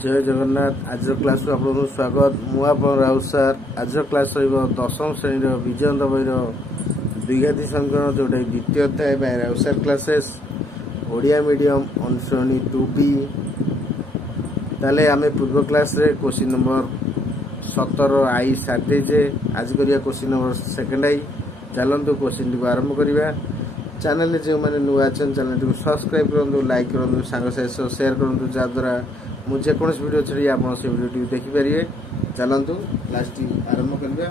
जय जगन्नाथ। आज क्लास को आपको स्वागत। मुझे राउत सार। आज क्लास दशम श्रेणी विजयंत बईर द्विघाती समीकरण जोटा द्वितीय अध्याय बाय राउत सार क्लासेस ओडिया मीडियम अनुश्रेणी 2B। ताले आम पूर्व क्लास रे क्वेश्चन नंबर 17 आई सारे आज करिया क्वेश्चन नंबर सेकंड आई। चलतु क्वेश्चन टी आरंभ करवा। चैनल जो मैंने नुआ चैनल टी सब्सक्राइब करूँ, लाइक करूँ, सांग सहित शेयर करूँ जहाद्वारा मुझे कौन वीडियो छड़ी आप से वीडियो देखिपारे। चलतु क्लास टी आरंभ करवा।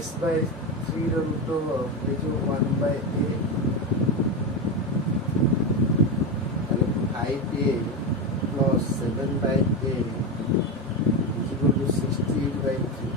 x by 3 root over which is 1 by a and 5a plus 7 by a is equal to 68 by 3.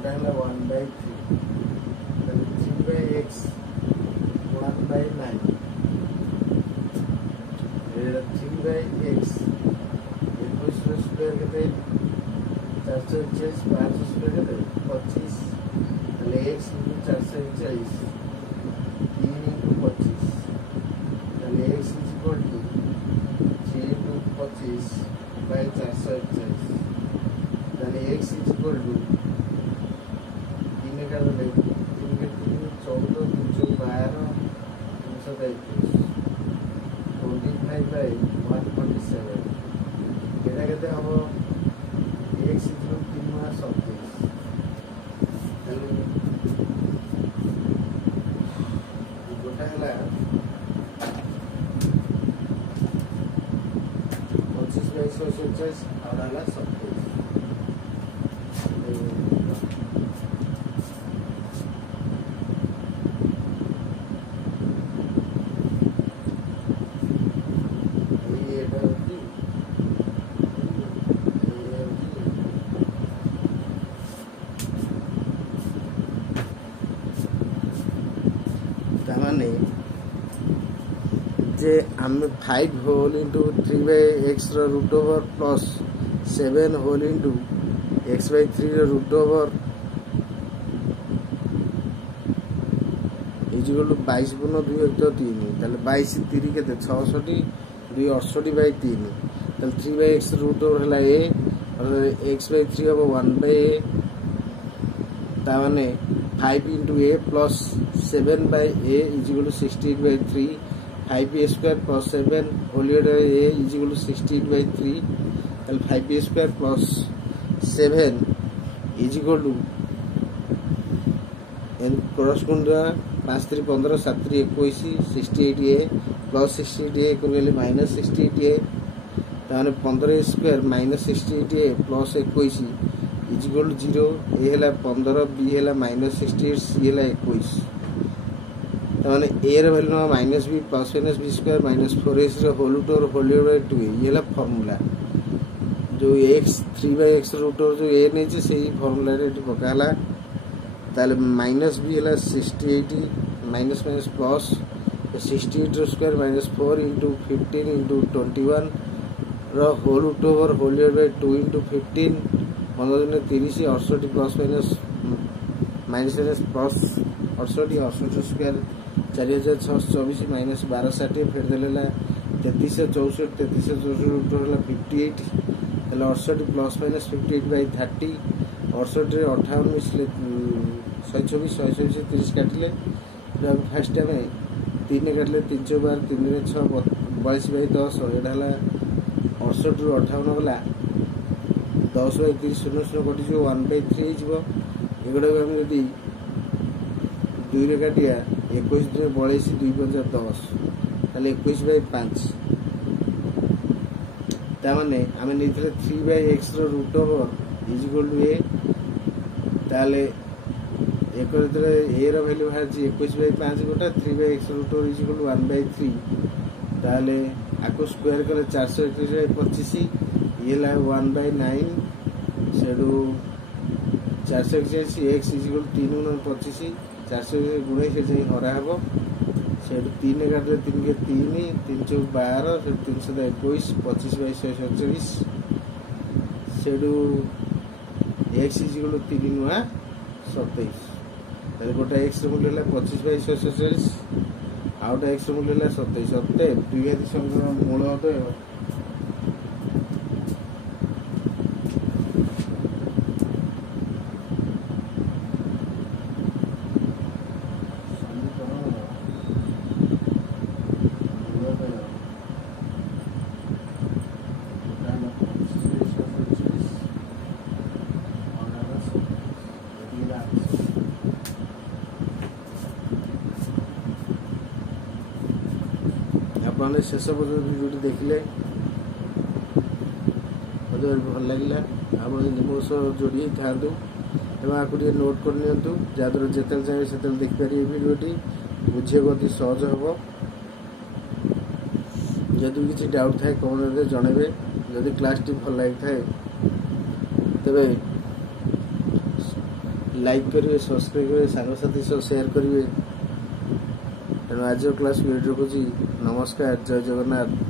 गोटा है 1/3 3/x 1/9 3/x 21 स्क्वायर के 441 5 स्क्वायर के 25 x into 441 3 into 25 x is equal to 3 into 25 by 441 x is equal to 3 का 3 के 3 14 3 12 321 25 by 147 এটা কেতে হবো x is equal to 3 मास 27 তাহলে গোটা হলা 25 by 147 আর হলা 27 जे आम 5 whole into 3/x root over plus 7 whole into x/3 root over is equal to 22 × 2 = 3 ताले 22 3 केते 66 2 68/3 ताले 3/x रूट ओवर हला a और x/3 अब 1/a ता माने 5 × a plus 7/a is equal to 68/3 5a square plus 7 whole divided by a is equal to 68/3 and 5a square plus 7 is equal to and corresponding 5 3 15 7 3 21 68a plus 68a को गेले minus 68a ताने 15a square minus 68a plus 21 is equal to 0 a हला 15 b हला minus 68 c हला 21 ताने a रे value minus b plus minus b square minus 4x रे whole root over whole divided 2 ये ला फार्मूला जो x 3/x रूट ओवर जो a नै छै सेही फार्मूला रे पकाला ताले माइनस b हला 68 माइनस माइनस प्लस 68 रो स्क्वायर माइनस 4 * 15 * 21 रो whole root over whole divided 2 * 15 15 ने 30 68 plus minus minus plus 68 68 square 4624 minus 1260 फिर देला 3364 3364 रूट ओवर 58 એટલે 68 प्लस माइनस 58/30 68 रे 58 मिसले 124 124 30 काटले फर्स्ट टाइम 3 काटले 312 3 रे 6 42/10 एटा हला 68 ରୁ 58 गला 10/30 0 0 कटि जो 1/3 जिवो एगडा हम यदि 2 रे काटिया 21 रे 42 2 5 10 ताले 21/5 ता माने हमें निथले 3/x रो root over is equal to a ताले एक रे a रो वैल्यू हाजी 21/5 गोटा 3/x root over is equal to 1/3 ताले आको स्क्वायर करे 421/25 ये ला 1/9 सेडू 421 x इज इक्वल टू 3 * 25 400 गुणे से जाई हरा हबो सेडू 3 काटले 3 के 3 3 * 12 से 321 25/147 Sedu x is equal to 3 * 27 ताले गोटा x रे मूल्य हला 25/147 आउटा x रे मूल्य हला 27 अतः द्विघाती समीकरण मूल होतो आपने शेष पर्यटन भिडियो देखिले मत भल लगे आप मो सह जोड़ी था आपको नोट कर नियंतु जहाँद्वारा जिते चाहिए से देखिपारे भिडियोटी बुझे अति सहज हम जदि किसी डाउट थाए कमेंट जनइबे जदि क्लास टी भल लगी थाए तेरे लाइक करेंगे, सब्सक्राइब करेंगे, सांगसाथी सह शेयर करेंगे। तेणु आज क्लास को एट रखुची। नमस्कार, जय जगन्नाथ।